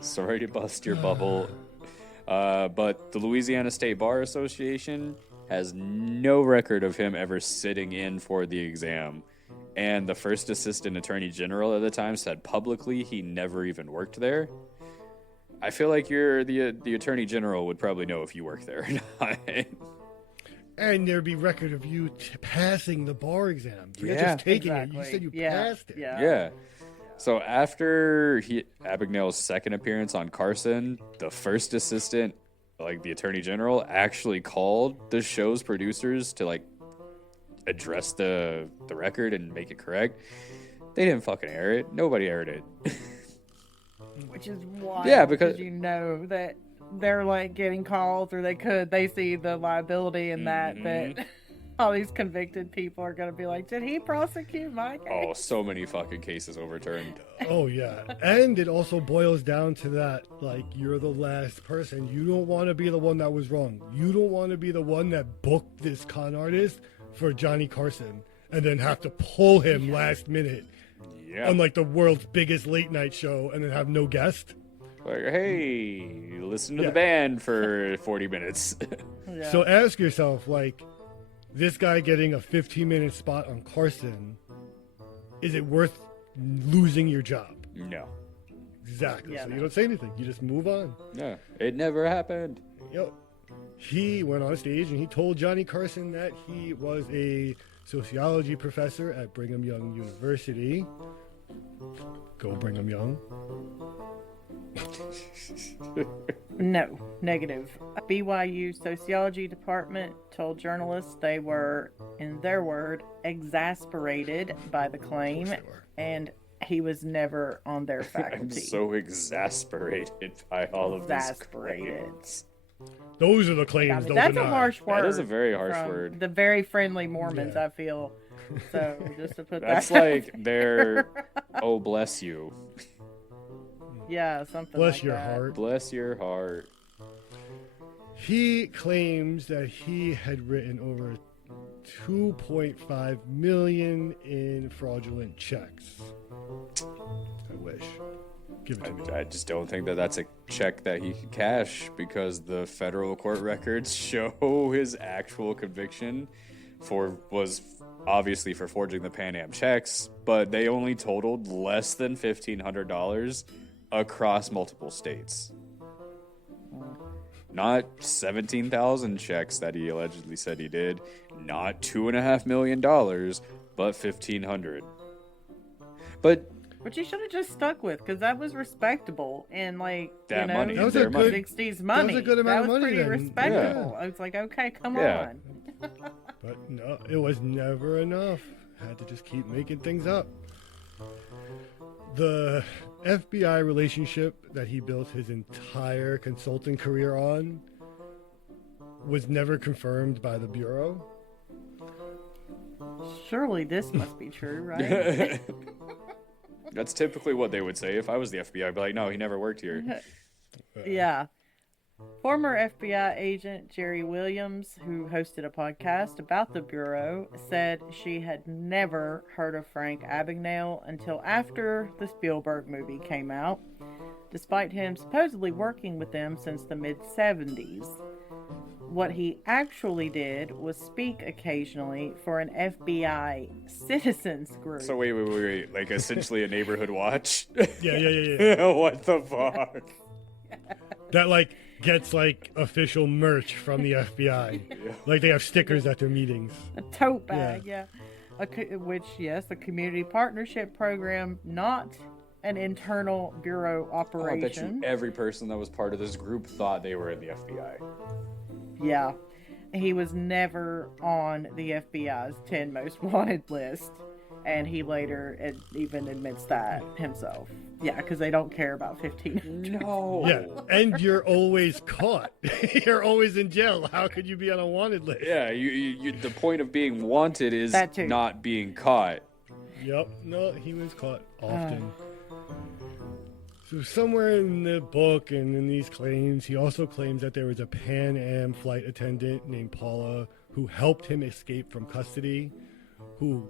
Sorry to bust your bubble. But the Louisiana State Bar Association has no record of him ever sitting in for the exam. And the first assistant attorney general at the time said publicly he never even worked there. I feel like the attorney general would probably know if you work there or not. And there'd be record of you passing the bar exam. You're Yeah, just taking exactly. it. You said you Yeah, passed it. yeah. So after Abagnale's second appearance on Carson, the first assistant, the attorney general, actually called the show's producers to address the record and make it correct. They didn't fucking air it. Nobody aired it. Which is wild. Yeah, because that they're getting calls, or they see the liability in that all these convicted people are going to be like, did he prosecute my case? Oh, so many fucking cases overturned. Oh, yeah. And it also boils down to that, you're the last person. You don't want to be the one that was wrong. You don't want to be the one that booked this con artist for Johnny Carson and then have to pull him last minute on the world's biggest late night show and then have no guest. Hey, listen to the band for 40 minutes. Yeah. So ask yourself, this guy getting a 15-minute spot on Carson, is it worth losing your job? No. Exactly. Yeah, So no. you don't say anything. You just move on. No, it never happened. Yep. He went on stage and he told Johnny Carson that he was a sociology professor at Brigham Young University. Go Brigham Young. No, negative. BYU sociology department told journalists they were, in their word, exasperated by the claim, Of course they were. and he was never on their I'm faculty. so exasperated by all of these Exasperated. claims. Those are the I claims. mean, Don't that's deny. a harsh word. That is a very harsh from word. The very friendly Mormons, Yeah. I feel. So just to put That's that. like their, oh, bless you. Yeah, something Bless like your that. heart. Bless your heart. He claims that he had written over 2.5 million in fraudulent checks. I wish. Give it to me. I just don't think that that's a check that he could cash because the federal court records show his actual conviction was obviously for forging the Pan Am checks, but they only totaled less than $1,500 across multiple states. Not 17,000 checks that he allegedly said he did, not $2.5 million, but 1,500. But Which you should have just stuck with, because that was respectable and like That money. That was their a money. good, 60s money. That was a good amount of money pretty then. respectable. I was like, okay, come Yeah. on. But no, it was never enough. Had to just keep making things up. The FBI relationship that he built his entire consulting career on was never confirmed by the Bureau. Surely this must be true, right? That's typically what they would say. If I was the FBI, I'd be like, no, he never worked here. Yeah. Former FBI agent Jerry Williams, who hosted a podcast about the Bureau, said she had never heard of Frank Abagnale until after the Spielberg movie came out, despite him supposedly working with them since the mid-70s. What he actually did was speak occasionally for an FBI citizens group. So wait. Like essentially a neighborhood watch? Yeah. What the fuck? That like gets like official merch from the FBI. Like they have stickers at their meetings. A tote bag, yeah. Which, yes, a community partnership program, not an internal bureau Oh, I bet you operation. every person that was part of this group thought they were in the FBI. Yeah. He was never on the FBI's 10 most wanted list. And he later even admits that himself. Yeah, because they don't care about 15. No. Yeah, and you're always caught. You're always in jail. How could you be on a wanted list? Yeah, you the point of being wanted is That too. not being caught. Yep. No, he was caught often. So somewhere in the book and in these claims, he also claims that there was a Pan Am flight attendant named Paula who helped him escape from custody, who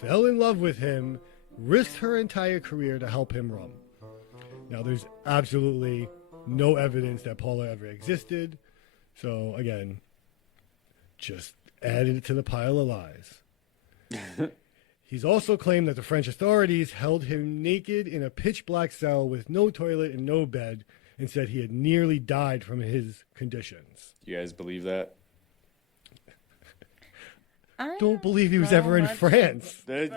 fell in love with him, risked her entire career to help him run. Now, there's absolutely no evidence that Paula ever existed. So, again, just added it to the pile of lies. He's also claimed that the French authorities held him naked in a pitch-black cell with no toilet and no bed and said he had nearly died from his conditions. You guys believe that? I Don't believe he was know ever in much, France. Yeah,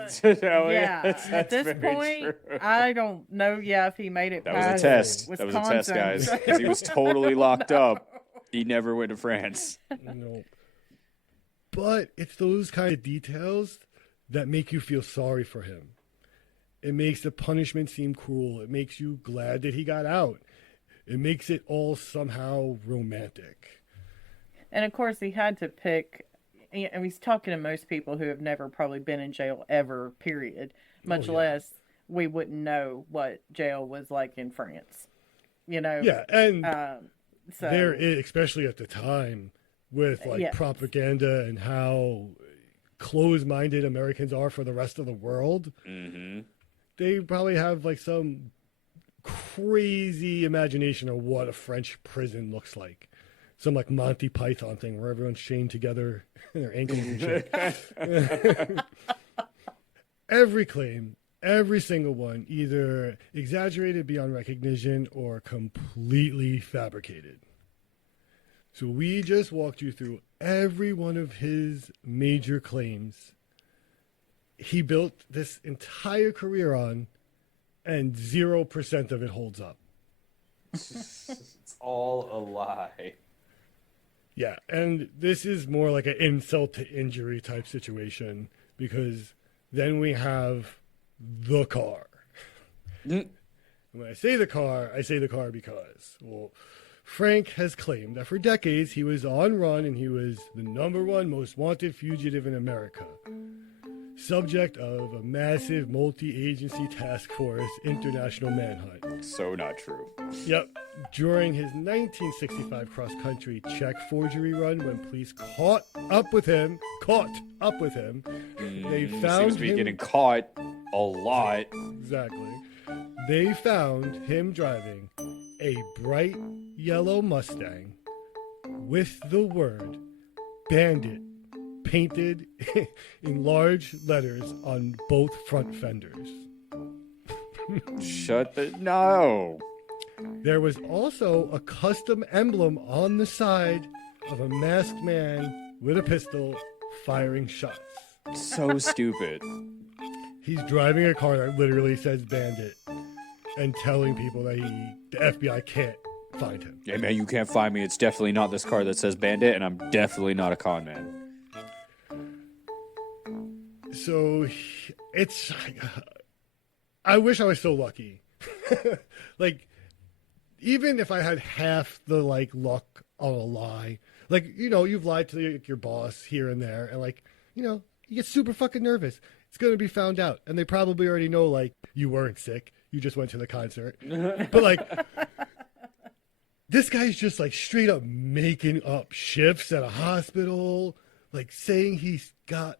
that's at this very point, true. I don't know. Yeah, if he made it That was a past test. That was a test, Wisconsin. guys. Because he was totally locked up. He never went to France. No. But it's those kind of details that make you feel sorry for him. It makes the punishment seem cruel. It makes you glad that he got out. It makes it all somehow romantic. And of course, he had to pick. And he's talking to most people who have never probably been in jail ever, period. Much yeah. less we wouldn't know what jail was like in France. You know? Yeah, and So, there is, especially at the time, with like Yes. propaganda and how closed-minded Americans are for the rest of the world, they probably have like some crazy imagination of what a French prison looks like. Some like Monty Python thing where everyone's chained together and their ankles and shit. Every claim, every single one, either exaggerated beyond recognition or completely fabricated. So we just walked you through every one of his major claims. He built this entire career on, and 0% of it holds up. It's all a lie. Yeah, and this is more like an insult to injury type situation because then we have the car. When I say the car because, well, Frank has claimed that for decades he was on run and he was the #1 most wanted fugitive in America. Subject of a massive multi-agency task force international manhunt. So not true. Yep. During his 1965 cross-country check forgery run, when police caught up with him, they found Seems to be him. getting caught a lot. Exactly. They found him driving a bright yellow Mustang with the word "Bandit" painted in large letters on both front fenders. No. There was also a custom emblem on the side of a masked man with a pistol firing shots. So stupid. He's driving a car that literally says Bandit and telling people that the FBI can't find him. Hey man, you can't find me. It's definitely not this car that says Bandit, and I'm definitely not a con man. So it's, I wish I was so lucky. Like, even if I had half the luck on a lie, you've lied to your boss here and there, and you get super fucking nervous. It's going to be found out, and they probably already know you weren't sick. You just went to the concert. But this guy's just straight up making up shifts at a hospital, saying he's got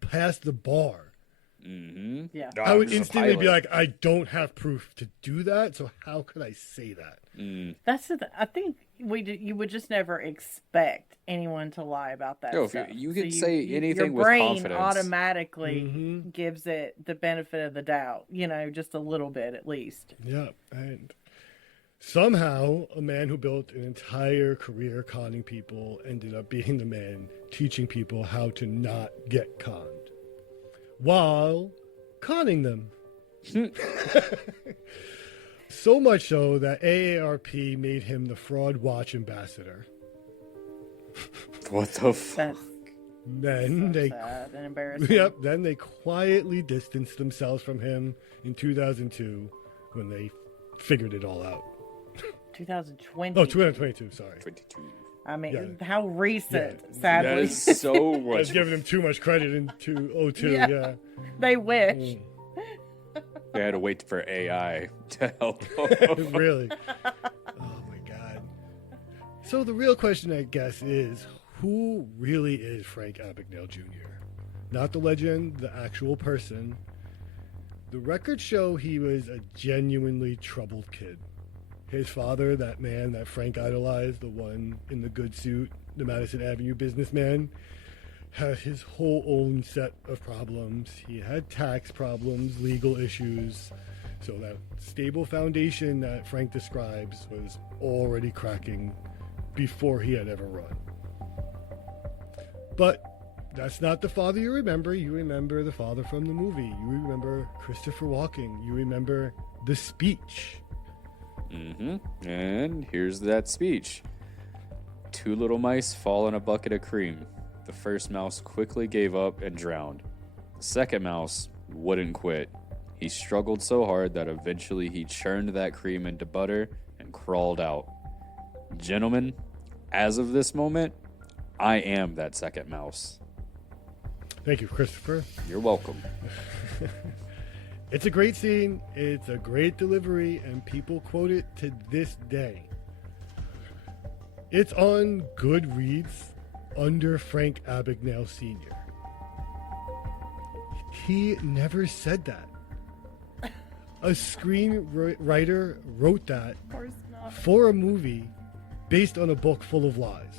past the bar. Mm-hmm. Yeah. No, I would I'm just a instantly be pilot. I don't have proof to do that, so how could I say that? That's I think you would just never expect anyone to lie about that No, if stuff. you can say anything your with brain confidence. automatically gives it the benefit of the doubt, just a little bit at least. Yeah, and somehow a man who built an entire career conning people ended up being the man teaching people how to not get conned while conning them. So much so that AARP made him the Fraud Watch ambassador. What the fuck? That's Then they sad and embarrassing. Yep, then they quietly distanced themselves from him in 2002 when they figured it all out. 2020. Oh, 2022, sorry. 22. I mean, Yeah. how recent, Yeah. sadly. That is so I much. was giving him too much credit in 2002, Yeah. yeah. They wish. They had to wait for AI to help. Really. Oh my God. So the real question, I guess, is who really is Frank Abagnale Jr.? Not the legend, the actual person. The records show he was a genuinely troubled kid. His father, that man that Frank idolized, the one in the good suit, the Madison Avenue businessman, had his whole own set of problems. He had tax problems, legal issues. So that stable foundation that Frank describes was already cracking before he had ever run. But that's not the father you remember. You remember the father from the movie. You remember Christopher Walken. You remember the speech. And here's that speech. 2 little mice fall in a bucket of cream. The first mouse quickly gave up and drowned. The second mouse wouldn't quit. He struggled so hard that eventually he churned that cream into butter and crawled out. Gentlemen, as of this moment, I am that second mouse. Thank you, Christopher. You're welcome. It's a great scene. It's a great delivery, and people quote it to this day. It's on Goodreads under Frank Abagnale Sr. He never said that. A screenwriter wrote that Of course not. for a movie based on a book full of lies.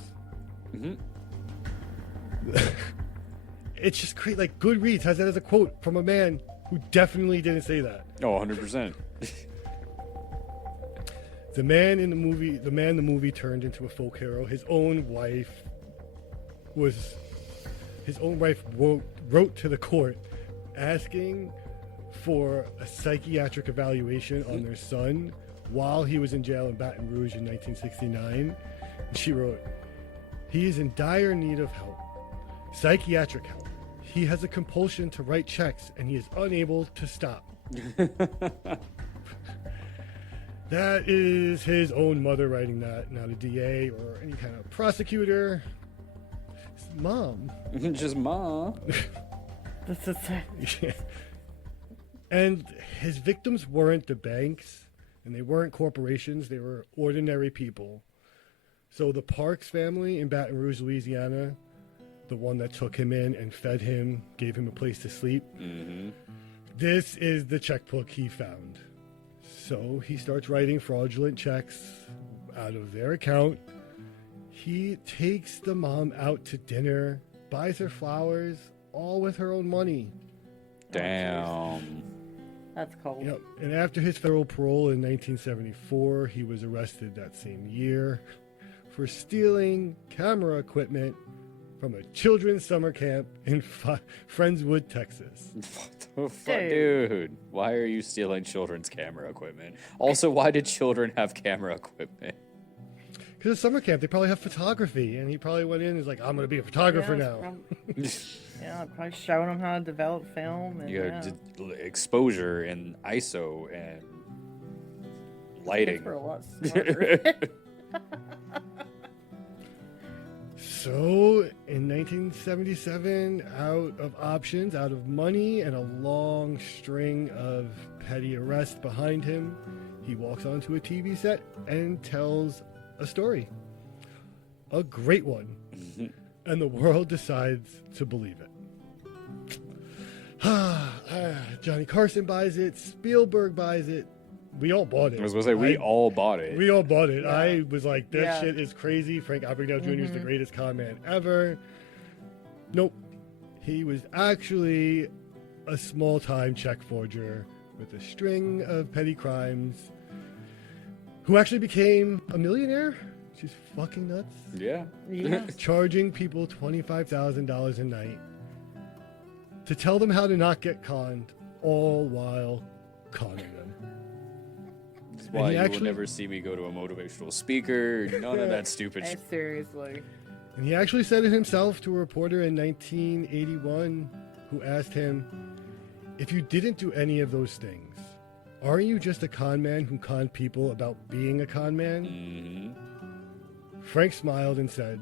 It's just great. Goodreads has that as a quote from a man who definitely didn't say that. Oh, 100%. The man the movie turned into a folk hero. His own wife wrote to the court asking for a psychiatric evaluation on their son while he was in jail in Baton Rouge in 1969. And she wrote, "He is in dire need of help, psychiatric help. He has a compulsion to write checks and he is unable to stop." That is his own mother writing that, not a DA or any kind of prosecutor. It's mom. Just ma. This is And his victims weren't the banks and they weren't corporations, they were ordinary people. So the Parks family in Baton Rouge, Louisiana, the one that took him in and fed him, gave him a place to sleep, this is the checkbook he found. So he starts writing fraudulent checks out of their account. He takes the mom out to dinner buys her flowers, all with her own money. Damn. That's cold. Yep. And after his federal parole in 1974, he was arrested that same year for stealing camera equipment from a children's summer camp in Friendswood, Texas. What the fuck, dude? Why are you stealing children's camera equipment? Also, why did children have camera equipment? Because at summer camp, they probably have photography, and he probably went in and was like, I'm going to be a photographer now. Yeah, probably showing them how to develop film. And, You got exposure and ISO and lighting. Kids were a lot smarter. So, in 1977, out of options, out of money, and a long string of petty arrests behind him, he walks onto a TV set and tells a story. A great one. And the world decides to believe it. Johnny Carson buys it. Spielberg buys it. We all bought it. I was going to say, we all bought it. We all bought it. Yeah. I was like, this Yeah. shit is crazy. Frank Abagnale Jr. is the greatest con man ever. Nope. He was actually a small-time check forger with a string of petty crimes who actually became a millionaire, which is fucking nuts. Yeah. Yeah. Charging people $25,000 a night to tell them how to not get conned, all while conning them. That's why you will never see me go to a motivational speaker. None of that stupid shit. Seriously. And he actually said it himself to a reporter in 1981 who asked him, if you didn't do any of those things, aren't you just a con man who conned people about being a con man? Mm-hmm. Frank smiled and said,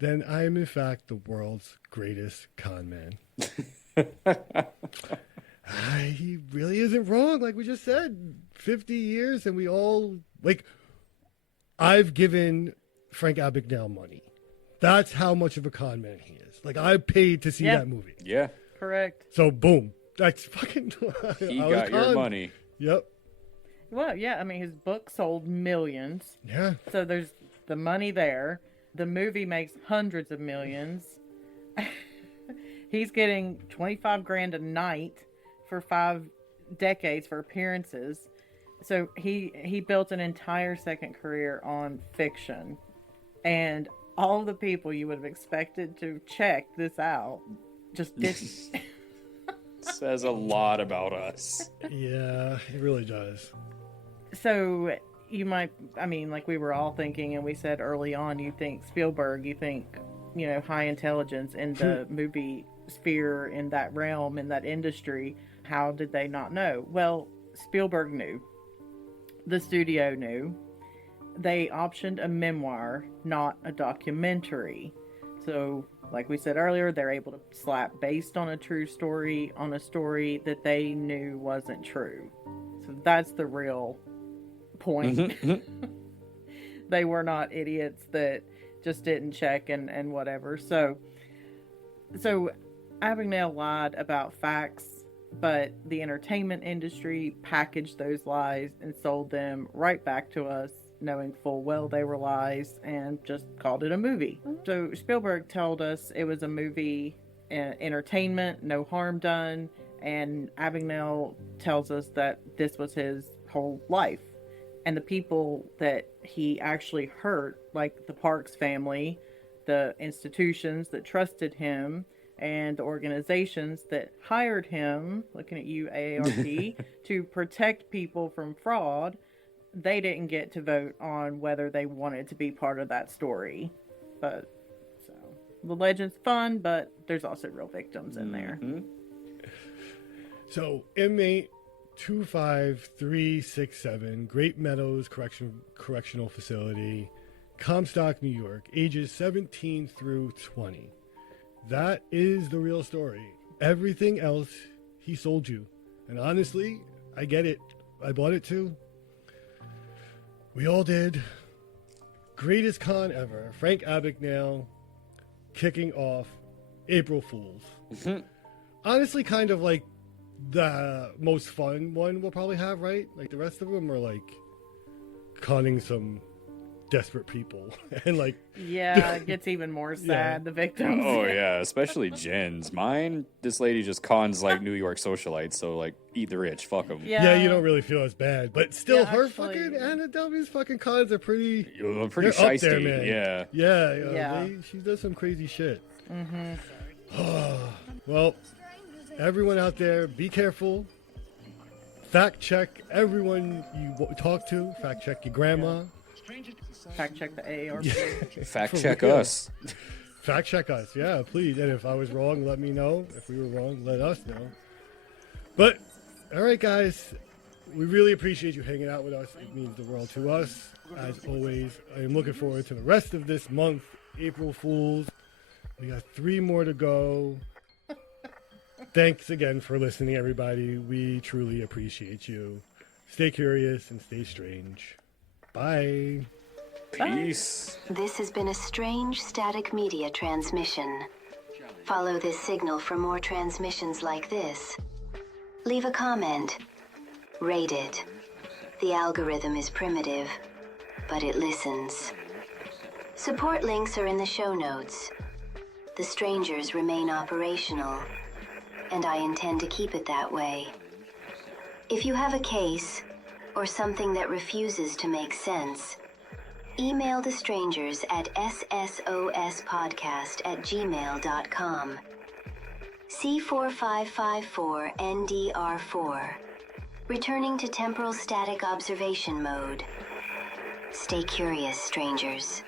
then I am in fact the world's greatest con man. He really isn't wrong. Like we just said, 50 years and we all, like, I've given Frank Abagnale money. That's how much of a con man he is. Like, I paid to see that movie. Yeah. Correct. So, boom. That's fucking... He got your money. Yep. Well, yeah, I mean, his book sold millions. Yeah. So there's the money there. The movie makes hundreds of millions. He's getting $25,000 a night for 5 decades for appearances. So he built an entire second career on fiction. And all the people you would have expected to check this out just didn't. Says a lot about us. Yeah, it really does. So you might, I mean, like we were all thinking, and we said early on, you think Spielberg, you think, high intelligence in the movie sphere, in that realm, in that industry. How did they not know? Well, Spielberg knew. The studio knew. They optioned a memoir, not a documentary. So, like we said earlier, they're able to slap based on a true story on a story that they knew wasn't true. So that's the real point. They were not idiots that just didn't check and whatever. So Abagnale lied about facts, but the entertainment industry packaged those lies and sold them right back to us, knowing full well they were lies, and just called it a movie. So Spielberg told us it was a movie, entertainment, no harm done, and Abagnale tells us that this was his whole life. And the people that he actually hurt, like the Parks family, the institutions that trusted him, and the organizations that hired him, looking at you, AARP, to protect people from fraud, they didn't get to vote on whether they wanted to be part of that story. But, so, the legend's fun, but there's also real victims in there. So, Inmate 25367, Great Meadows Correctional Facility, Comstock, New York, ages 17 through 20. That is the real story. Everything else, he sold you. And honestly, I get it. I bought it too. We all did. Greatest con ever. Frank Abagnale kicking off April Fools. Honestly, kind of like the most fun one we'll probably have, right? Like the rest of them are like conning some desperate people. And like, Yeah, it gets even more sad, Yeah. the victims. Oh yeah, especially Jen's. Mine, this lady just cons like New York socialites, so like eat the rich, fuck them. yeah, you don't really feel as bad, but still, Yeah, her actually- fucking Anna W's fucking cons are pretty. Pretty They're up there, shiesty, man. yeah. Yeah. She does some crazy shit. Well, everyone out there, be careful. Fact check everyone you talk to. Fact check your grandma. Fact check the AARP. Fact For check real. us. Fact check us, yeah, please. And if I was wrong, let me know. If we were wrong, let us know. But, all right, guys, we really appreciate you hanging out with us. It means the world to us. As always, I am looking forward to the rest of this month, April Fools. We got 3 more to go. Thanks again for listening, everybody. We truly appreciate you. Stay curious and stay strange. Bye. Peace. This has been a strange static media transmission. Follow this signal for more transmissions like this. Leave a comment. Rate it. The algorithm is primitive, but it listens. Support links are in the show notes. The Strangers remain operational, and I intend to keep it that way. If you have a case, or something that refuses to make sense, email the Strangers at ssospodcast@gmail.com. C4554NDR4. Returning to temporal static observation mode. Stay curious, Strangers.